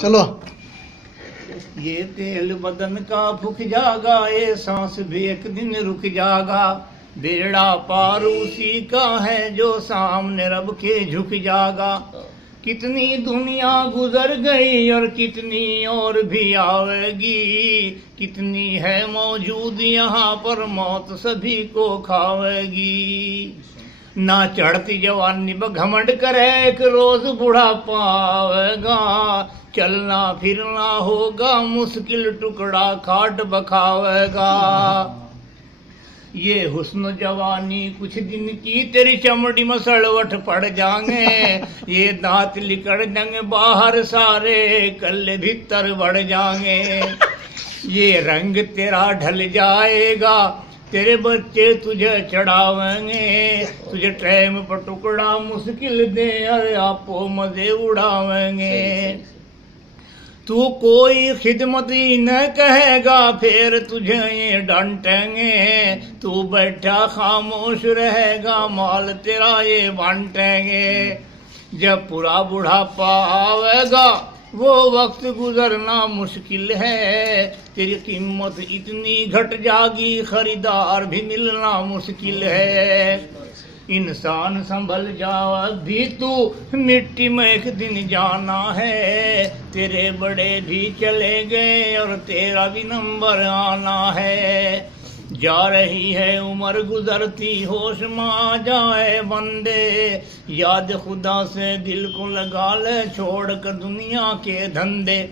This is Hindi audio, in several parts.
चलो। ये तेल बदन का फूक जागा, ये सांस भी एक दिन रुक जागा। बेड़ा पार उसी का है जो सामने रब के झुक जागा। कितनी दुनिया गुजर गई और कितनी और भी आवेगी। कितनी है मौजूद यहाँ पर, मौत सभी को खावेगी। ना चढ़ती जवानी घमंड करे, एक रोज बुढ़ापा आवेगा। चलना फिरना होगा मुश्किल, टुकड़ा खाट बखावेगा। ये हुस्न जवानी कुछ दिन की, तेरी चमड़ी में सड़वट पड़ जाएंगे। ये दांत लिकड़ जाएंगे बाहर सारे, कल भीतर बढ़ जाएंगे। ये रंग तेरा ढल जाएगा, तेरे बच्चे तुझे चढ़ावेंगे। तुझे टाइम पर टुकड़ा मुश्किल दे, अरे आपो मजे उड़ावेंगे। तू कोई खिदमत ही न कहेगा, फिर तुझे ये डांटेंगे। तू बैठा खामोश रहेगा, माल तेरा ये बांटेंगे। जब पूरा बुढ़ापा आवेगा, वो वक्त गुजरना मुश्किल है। तेरी कीमत इतनी घट जागी, खरीदार भी मिलना मुश्किल है। इंसान संभल जाओ भी, तू मिट्टी में एक दिन जाना है। तेरे बड़े भी चले गए और तेरा भी नंबर आना है। जा रही है उम्र गुजरती, होश में आ जाए बंदे। याद खुदा से दिल को लगा ले, छोड़ कर दुनिया के धंधे।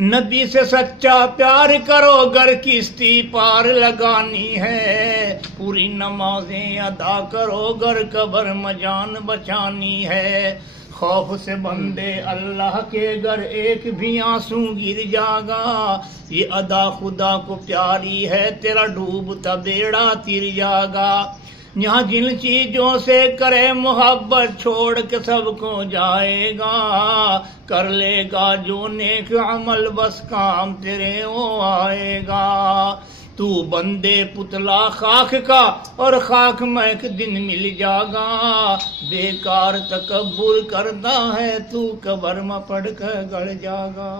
नबी से सच्चा प्यार करो, घर किश्ती पार लगानी है। पूरी नमाजें अदा करो, घर कब्र में जान बचानी है। खौफ से बंदे अल्लाह के घर, एक भी आंसू गिर जागा। ये अदा खुदा को प्यारी है, तेरा डूबता बेड़ा तिर जागा। यहाँ जिन चीजों से करे मोहब्बत, छोड़ के सबको जाएगा। कर लेगा जो नेक अमल, बस काम तेरे वो आएगा। तू बंदे पुतला खाक का, और खाक में एक दिन मिल जागा। बेकार तकब्बुर करता है, तू कब्र में पड़ कर गड़ जागा।